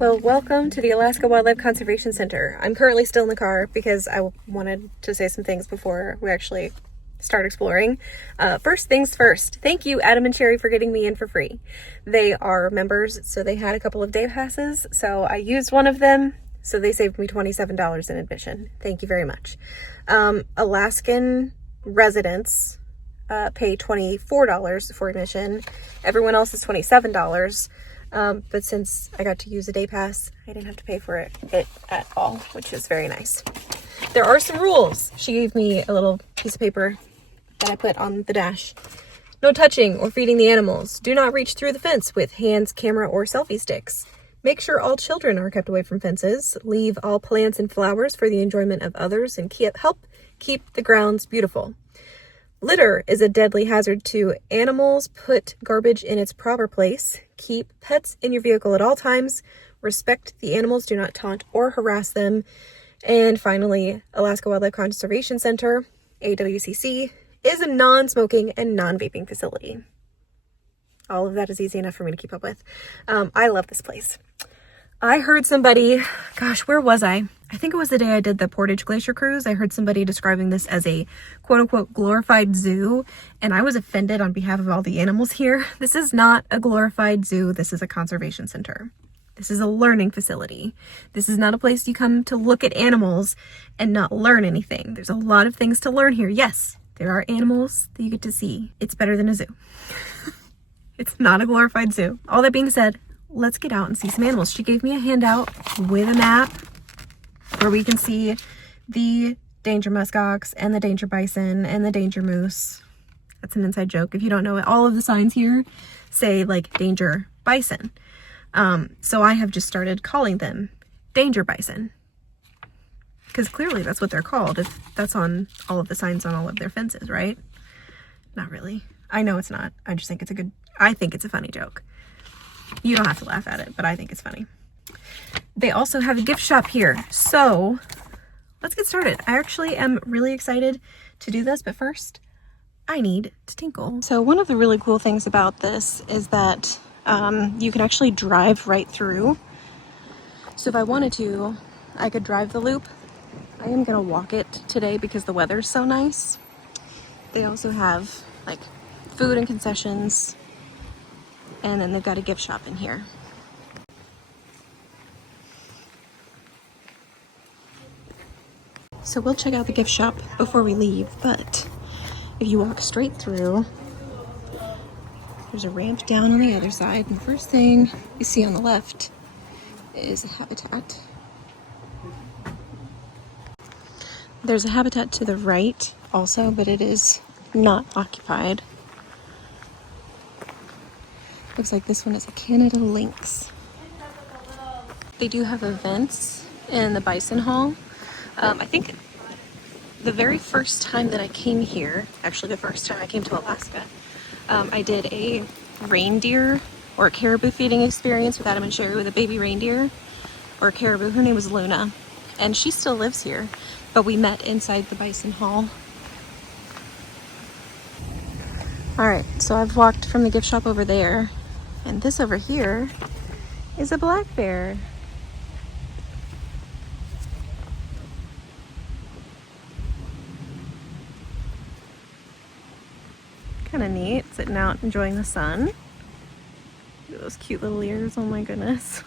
Well, welcome to the Alaska Wildlife Conservation Center. I'm currently still in the car because I wanted to say some things before we actually start exploring. First things first, thank you, Adam and Sherry, for getting me in for free. They are members, so they had a couple of day passes, so I used one of them, so they saved me $27 in admission. Thank you very much. Alaskan residents pay $24 for admission. Everyone else is $27. But since I got to use a day pass, I didn't have to pay for it at all, which is very nice. There are some rules. She gave me a little piece of paper that I put on the dash. No touching or feeding the animals. Do not reach through the fence with hands, camera, or selfie sticks. Make sure all children are kept away from fences. Leave all plants and flowers for the enjoyment of others and help keep the grounds beautiful. Litter is a deadly hazard to animals. Put garbage in its proper place. Keep pets in your vehicle at all times. Respect the animals. Do not taunt or harass them. And finally, Alaska Wildlife Conservation Center, AWCC, is a non-smoking and non-vaping facility. All of that is easy enough for me to keep up with. I love this place. I heard somebody, gosh, where was I? I think it was the day I did the Portage Glacier cruise. I heard somebody describing this as a quote-unquote glorified zoo, and I was offended on behalf of all the animals here. This is not a glorified zoo. This is a conservation center. This is a learning facility. This is not a place you come to look at animals and not learn anything. There's a lot of things to learn here. Yes, there are animals that you get to see. It's better than a zoo. It's not a glorified zoo. All that being said, let's get out and see some animals. She gave me a handout with a map where we can see the danger muskox and the danger bison and the danger moose. That's an inside joke. If you don't know it, all of the signs here say like danger bison. So I have just started calling them danger bison because clearly that's what they're called. If that's on all of the signs on all of their fences, right? Not really. I know it's not. I just think I think it's a funny joke. You don't have to laugh at it, but I think it's funny. They also have a gift shop here. So let's get started. I actually am really excited to do this, but first I need to tinkle. So one of the really cool things about this is that you can actually drive right through. So if I wanted to, I could drive the loop. I am gonna walk it today because the weather's so nice. They also have like food and concessions, and then they've got a gift shop in here. So we'll check out the gift shop before we leave, but if you walk straight through, there's a ramp down on the other side, and the first thing you see on the left is a habitat. There's a habitat to the right also, but it is not occupied. Looks like this one is a Canada lynx. They do have events in the bison hall. I think the very first time that I came here, actually the first time I came to Alaska, I did a reindeer or a caribou feeding experience with Adam and Sherry with a baby reindeer or a caribou. Her name was Luna, and she still lives here, but we met inside the bison hall. All right, so I've walked from the gift shop over there, and this over here is a black bear. Kind of neat, sitting out enjoying the sun. Look at those cute little ears, oh my goodness.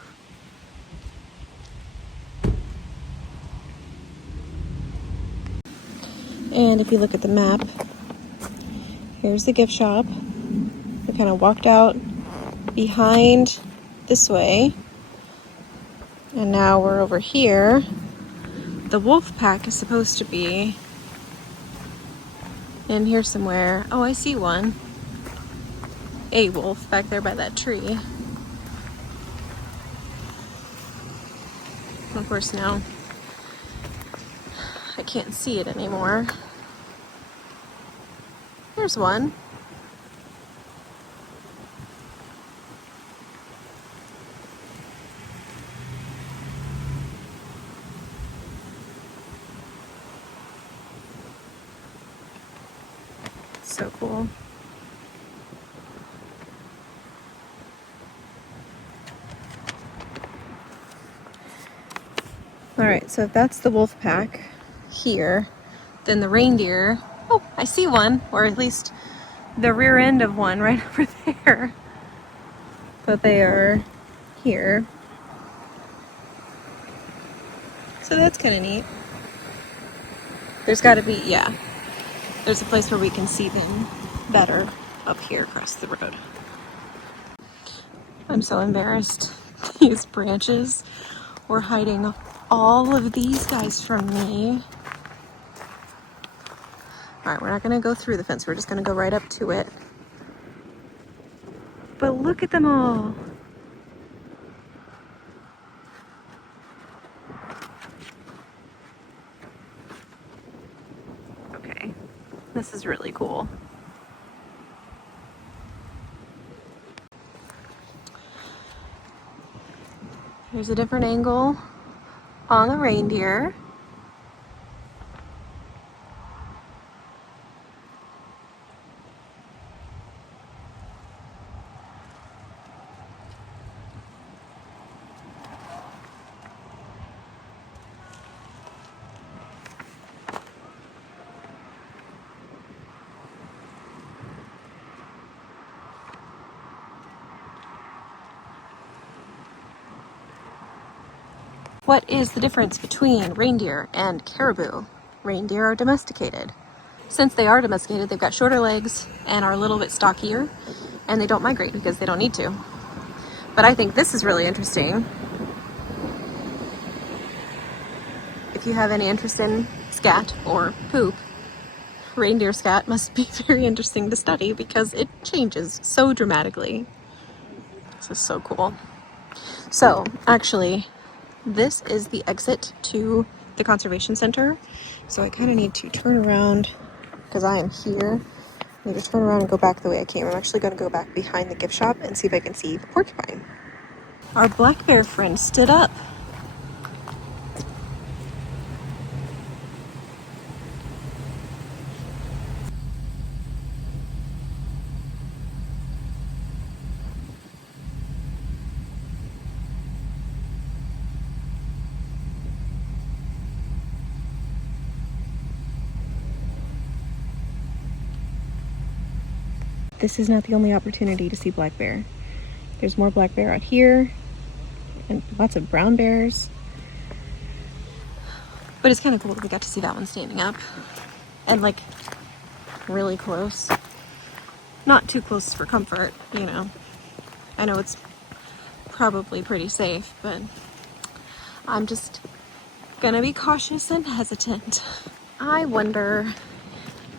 And if you look at the map, here's the gift shop. We kind of walked out behind this way, and now we're over here. The wolf pack is supposed to be in here somewhere. Oh, I see one. A wolf back there by that tree. Of course now I can't see it anymore. There's one. So cool. All right, so if that's the wolf pack here, then the reindeer, oh, I see one, or at least the rear end of one right over there. But they are here. So that's kind of neat. There's got to be, yeah, there's a place where we can see them better up here across the road. I'm so embarrassed. These branches were hiding all of these guys from me. All right, we're not gonna go through the fence. We're just gonna go right up to it. But look at them all. Okay, this is really cool. Here's a different angle on the reindeer. What is the difference between reindeer and caribou? Reindeer are domesticated. Since they are domesticated, they've got shorter legs and are a little bit stockier, and they don't migrate because they don't need to. But I think this is really interesting. If you have any interest in scat or poop, reindeer scat must be very interesting to study because it changes so dramatically. This is so cool. So, actually, this is the exit to the conservation center. So I kind of need to turn around because I am here. I need to turn around and go back the way I came. I'm actually going to go back behind the gift shop and see if I can see the porcupine. Our black bear friend stood up. This is not the only opportunity to see black bear. There's more black bear out here and lots of brown bears. But it's kind of cool that we got to see that one standing up and like really close. Not too close for comfort, you know. I know it's probably pretty safe, but I'm just gonna be cautious and hesitant. I wonder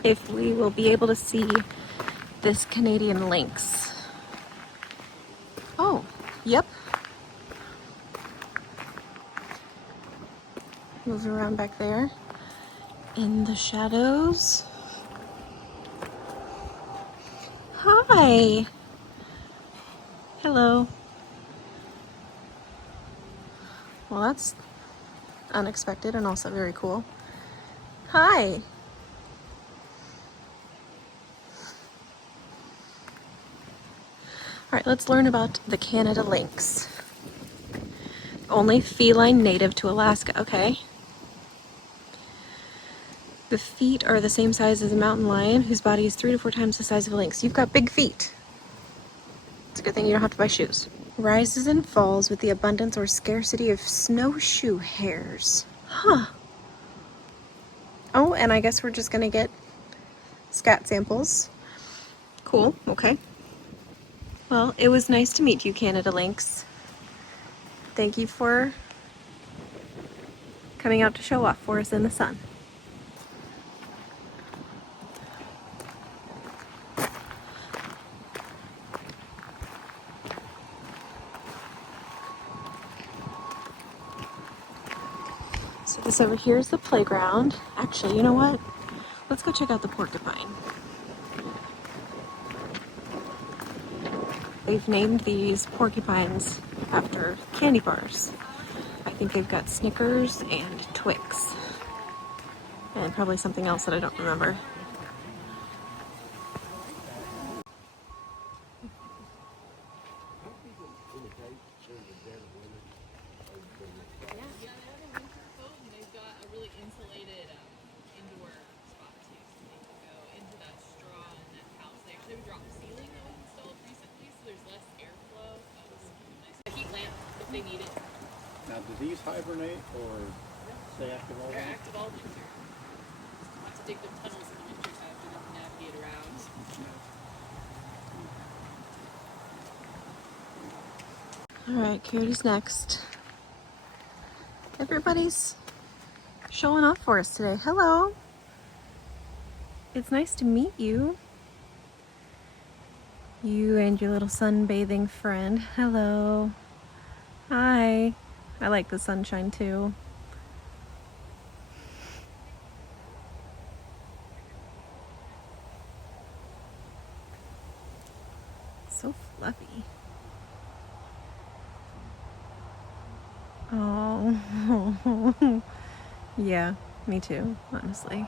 if we will be able to see this Canadian lynx. Oh, yep. Move around back there in the shadows. Hi. Hello. Well, that's unexpected and also very cool. Hi. All right, let's learn about the Canada lynx. Only feline native to Alaska, okay. The feet are the same size as a mountain lion, whose body is 3 to 4 times the size of a lynx. You've got big feet. It's a good thing you don't have to buy shoes. Rises and falls with the abundance or scarcity of snowshoe hares. Huh. Oh, and I guess we're just gonna get scat samples. Cool, okay. Well, it was nice to meet you, Canada lynx. Thank you for coming out to show off for us in the sun. So this over here is the playground. Actually, you know what? Let's go check out the porcupine. They've named these porcupines after candy bars. I think they've got Snickers and Twix. And probably something else that I don't remember. they need it. Now, do these hibernate or stay active all winter? They're active all winter. We'll have to dig them tunnels in the winter time for them to navigate around. Alright, Coyotes next. Everybody's showing off for us today. Hello! It's nice to meet you. You and your little sunbathing friend. Hello. Hi. I like the sunshine too. So fluffy. Oh. Yeah, me too, honestly.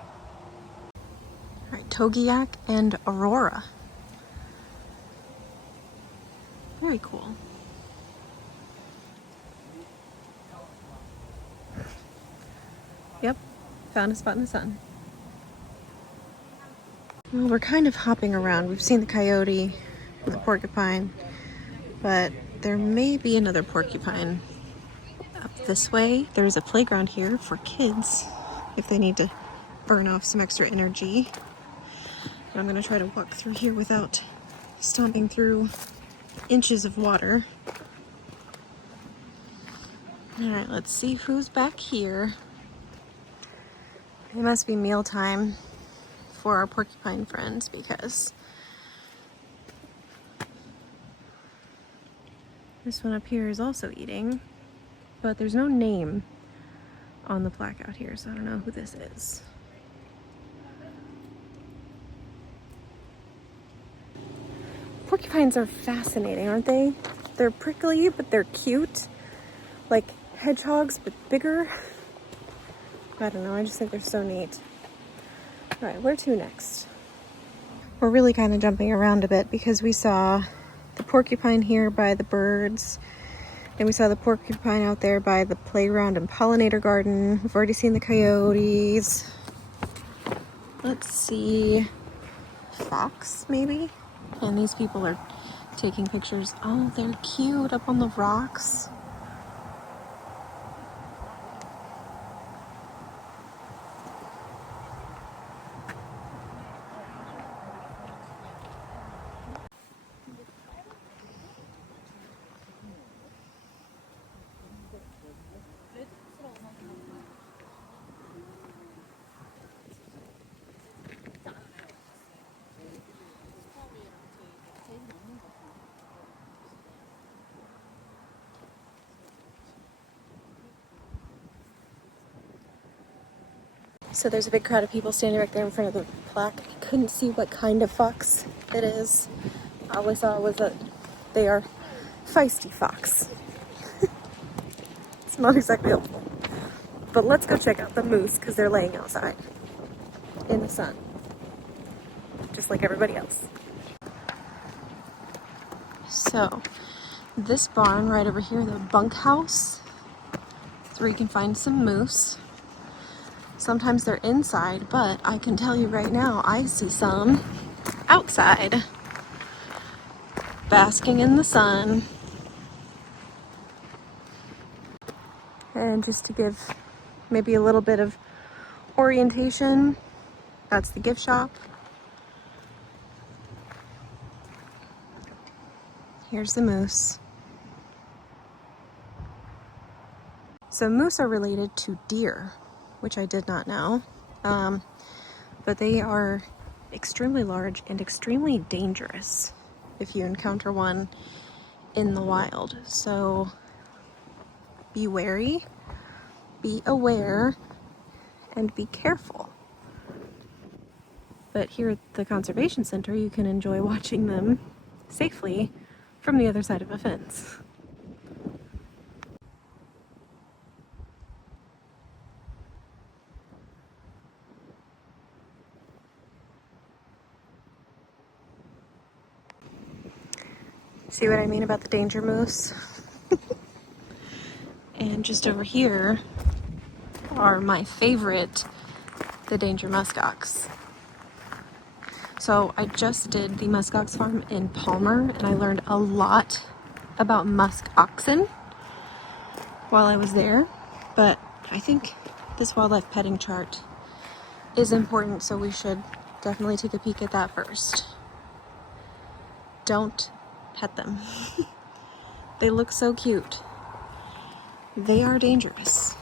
Alright, Togiak and Aurora. Very cool. Yep, found a spot in the sun. Well, we're kind of hopping around. We've seen the coyote, the porcupine, but there may be another porcupine up this way. There's a playground here for kids if they need to burn off some extra energy. And I'm gonna try to walk through here without stomping through inches of water. All right, let's see who's back here. It must be mealtime for our porcupine friends because this one up here is also eating, but there's no name on the plaque out here, so I don't know who this is. Porcupines are fascinating, aren't they? They're prickly, but they're cute. Like hedgehogs, but bigger. I don't know, I just think they're so neat. All right, where to next? We're really kind of jumping around a bit because we saw the porcupine here by the birds, and we saw the porcupine out there by the playground and pollinator garden. We've already seen the coyotes. Let's see, fox maybe? And these people are taking pictures. Oh, they're cute up on the rocks. So there's a big crowd of people standing right there in front of the plaque. I couldn't see what kind of fox it is. All I saw was that they are feisty fox. It's not exactly helpful. But let's go check out the moose because they're laying outside in the sun, just like everybody else. So this barn right over here, the bunkhouse, is where you can find some moose. Sometimes they're inside, but I can tell you right now, I see some outside, basking in the sun. And just to give maybe a little bit of orientation, that's the gift shop. Here's the moose. So moose are related to deer, which I did not know, but they are extremely large and extremely dangerous if you encounter one in the wild. So be wary, be aware, and be careful. But here at the Conservation Center, you can enjoy watching them safely from the other side of a fence. See what I mean about the danger moose? And just over here are my favorite, the danger muskox. So I just did the muskox farm in Palmer and I learned a lot about musk oxen. while I was there, but I think this wildlife petting chart is important, so we should definitely take a peek at that first. Don't pet them. They look so cute. They are dangerous.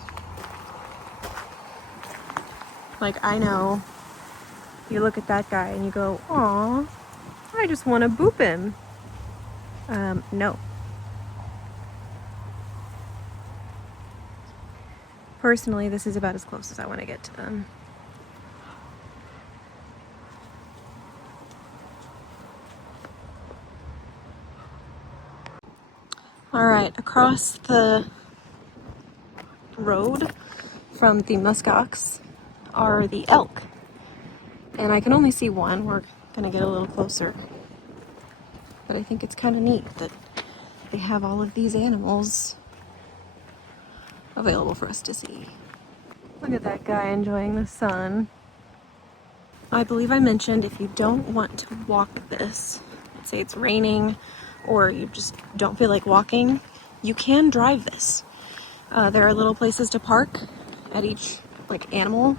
Like, I know you look at that guy and you go, "Aw, I just want to boop him." No. Personally, this is about as close as I want to get to them. Alright, across the road from the muskox are the elk. And I can only see one. We're gonna get a little closer. But I think it's kind of neat that they have all of these animals available for us to see. Look at that guy enjoying the sun. I believe I mentioned if you don't want to walk this, say it's raining or you just don't feel like walking, you can drive this. There are little places to park at each animal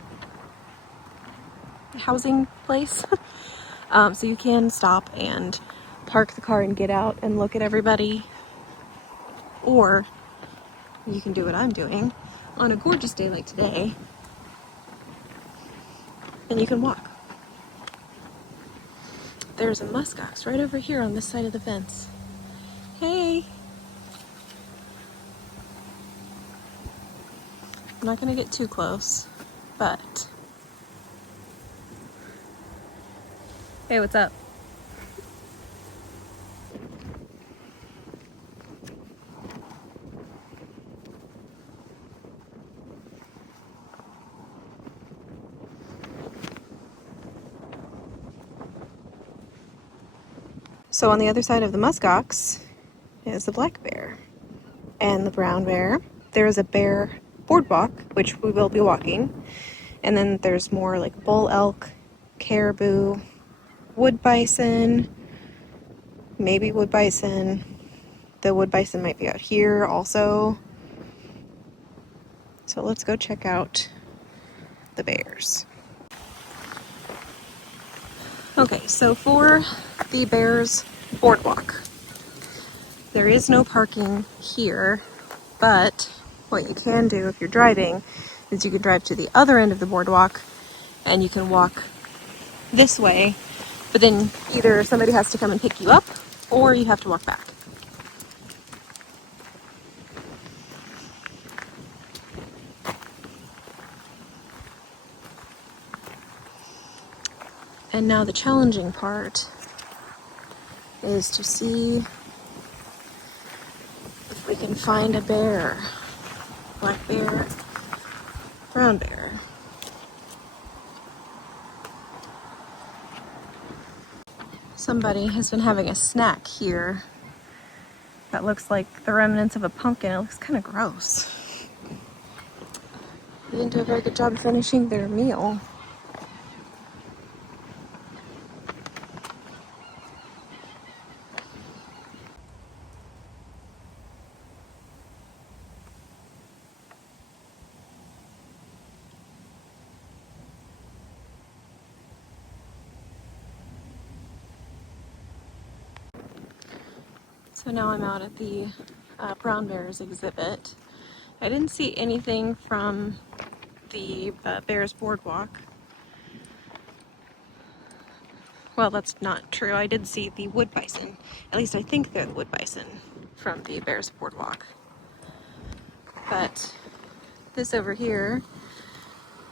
housing place. So you can stop and park the car and get out and look at everybody. Or you can do what I'm doing on a gorgeous day like today, and you can walk. There's a muskox right over here on this side of the fence. Hey! I'm not gonna get too close, but... Hey, what's up? So on the other side of the muskox is the black bear and the brown bear. There is a bear boardwalk, which we will be walking. And then there's more like bull elk, caribou, wood bison, maybe wood bison. The wood bison might be out here also. So let's go check out the bears. Okay, so for the bears boardwalk, there is no parking here, but what you can do if you're driving is you can drive to the other end of the boardwalk and you can walk this way, but then either somebody has to come and pick you up or you have to walk back. And now the challenging part is to see if we can find a bear. Black bear, brown bear. Somebody has been having a snack here that looks like the remnants of a pumpkin. It looks kind of gross. They didn't do a very good job of finishing their meal. So now I'm out at the brown bears exhibit. I didn't see anything from the bears boardwalk. Well, that's not true. I did see the wood bison. At least I think they're the wood bison from the bears boardwalk. But this over here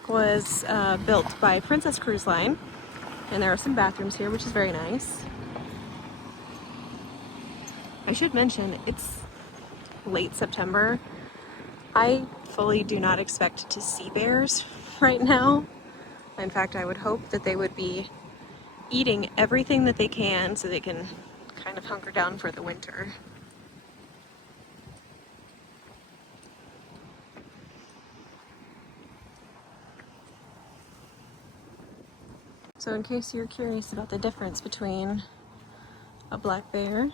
was built by Princess Cruise Line, and there are some bathrooms here, which is very nice. I should mention, it's late September. I fully do not expect to see bears right now. In fact, I would hope that they would be eating everything that they can so they can kind of hunker down for the winter. So in case you're curious about the difference between a black bear,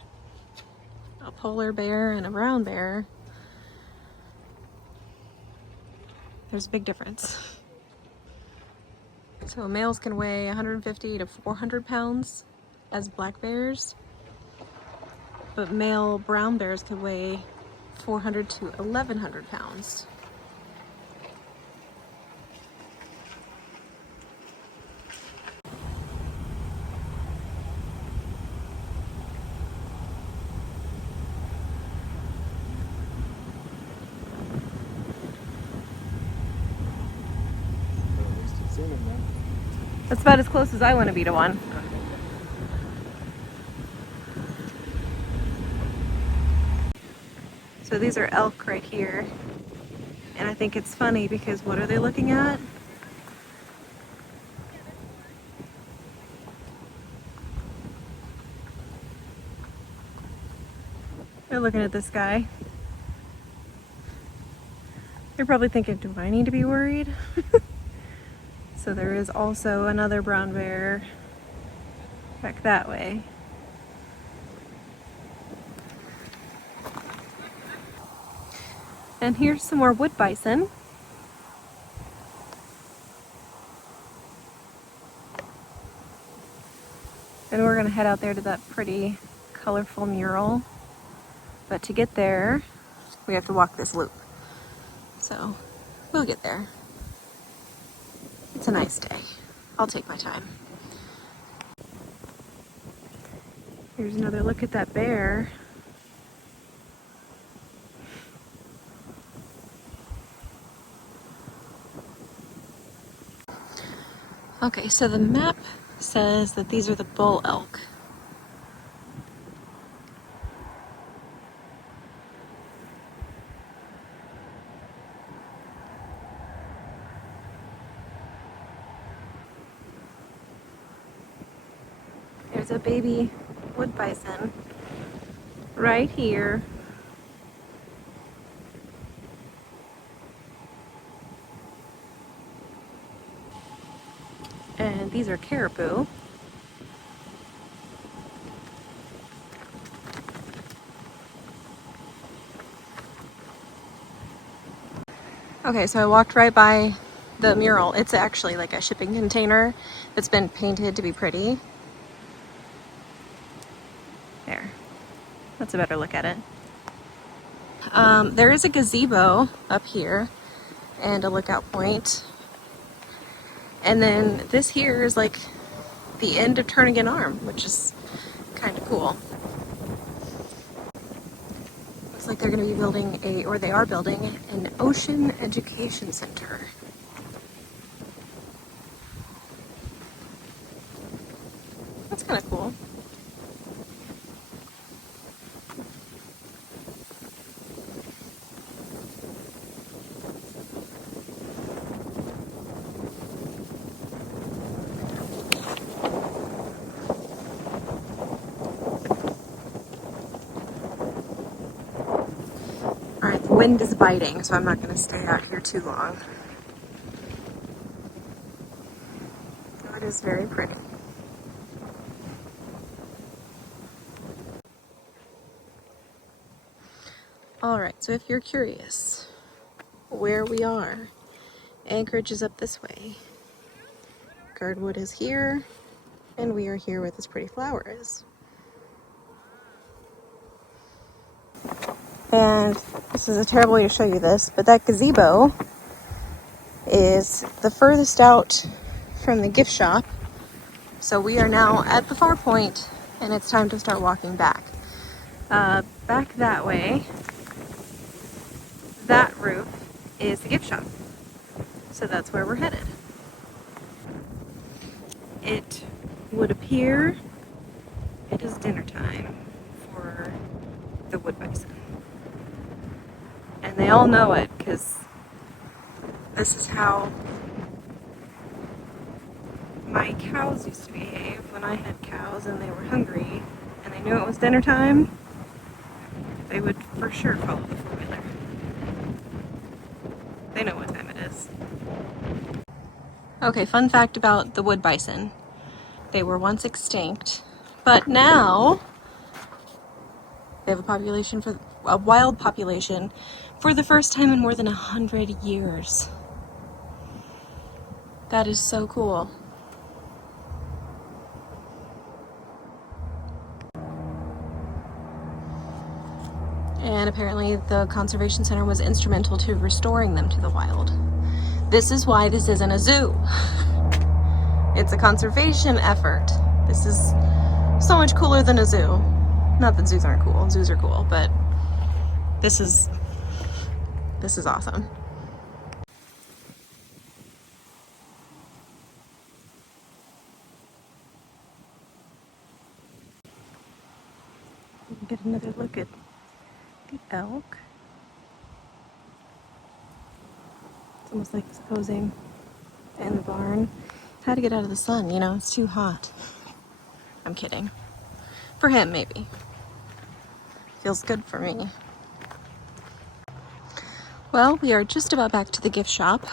a polar bear, and a brown bear, There's a big difference. So males can weigh 150 to 400 pounds as black bears, but male brown bears could weigh 400 to 1100 pounds. That's about as close as I want to be to one. So these are elk right here. And I think it's funny because what are they looking at? They're looking at this guy. They're probably thinking, do I need to be worried? So there is also another brown bear back that way. And here's some more wood bison. And we're gonna head out there to that pretty colorful mural. But to get there, we have to walk this loop. So we'll get there. It's a nice day. I'll take my time. Here's another look at that bear. Okay, so the map says that these are the bull elk. There's a baby wood bison right here. And these are caribou. Okay, so I walked right by the mural. It's actually like a shipping container that's been painted to be pretty. There. That's a better look at it. There is a gazebo up here and a lookout point. And then this here is like the end of Turnagain Arm, which is kind of cool. Looks like they're going to be building they are building an ocean education center. That's kind of cool. Alright, the wind is biting, so I'm not going to stay out here too long. Oh, it is very pretty. Alright, so if you're curious where we are, Anchorage is up this way. Girdwood is here, and we are here where this pretty flower is. And this is a terrible way to show you this, but that gazebo is the furthest out from the gift shop. So we are now at the far point, and it's time to start walking back. Back that way, that roof is the gift shop. So that's where we're headed. It would appear it is dinner time for the wood bison. And they all know it because this is how my cows used to behave when I had cows and they were hungry and they knew it was dinner time. They would for sure follow the four-wheeler. They know what time it is. Okay, fun fact about the wood bison. They were once extinct, but now they have a wild population for the first time in more than 100 years. That is so cool. And apparently the conservation center was instrumental to restoring them to the wild. This is why this isn't a zoo. It's a conservation effort. This is so much cooler than a zoo. Not that zoos aren't cool, zoos are cool, but this is awesome. Get another look at the elk. It's almost like it's posing in the barn. Had to get out of the sun, you know, it's too hot. I'm kidding. For him, maybe. Feels good for me. Well, we are just about back to the gift shop.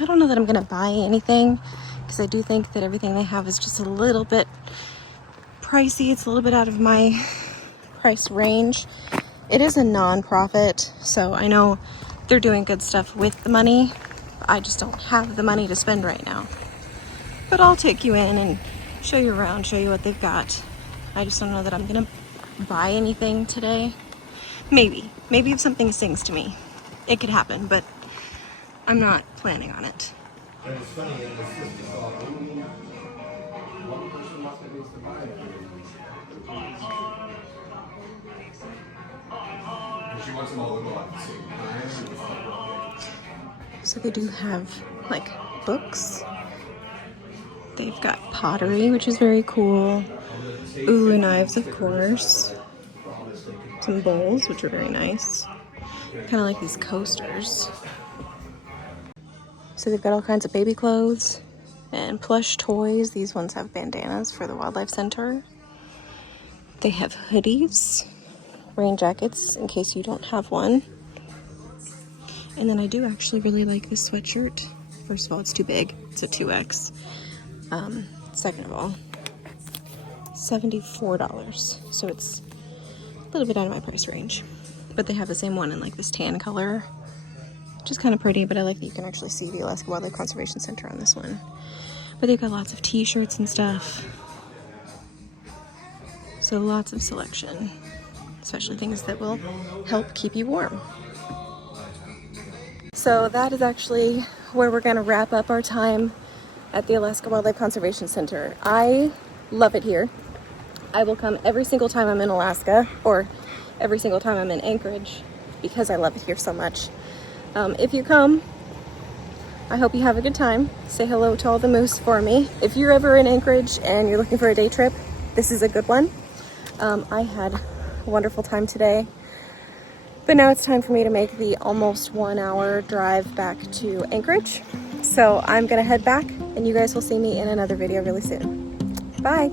I don't know that I'm gonna buy anything because I do think that everything they have is just a little bit pricey. It's a little bit out of my price range. It is a non-profit, so I know they're doing good stuff with the money. I just don't have the money to spend right now. But I'll take you in and show you around, show you what they've got. I just don't know that I'm gonna buy anything today. Maybe if something sings to me, it could happen, but I'm not planning on it. So they do have like books. They've got pottery, which is very cool. Ulu knives, of course. Some bowls, which are very nice. Kind of like these coasters. So they've got all kinds of baby clothes and plush toys. These ones have bandanas for the wildlife center. They have hoodies, rain jackets in case you don't have one. And then I do actually really like this sweatshirt. First of all, it's too big. It's a 2X. Second of all, $74. So it's a little bit out of my price range. But they have the same one in like this tan color, which is kind of pretty, but I like that you can actually see the Alaska Wildlife Conservation Center on this one. But they've got lots of t-shirts and stuff. So lots of selection, especially things that will help keep you warm. So that is actually where we're gonna wrap up our time at the Alaska Wildlife Conservation Center. I love it here. I will come every single time I'm in Alaska, or every single time I'm in Anchorage, because I love it here so much. If you come, I hope you have a good time. Say hello to all the moose for me. If you're ever in Anchorage and you're looking for a day trip, this is a good one. I had a wonderful time today, but now it's time for me to make the almost 1 hour drive back to Anchorage. So I'm gonna head back and you guys will see me in another video really soon. Bye.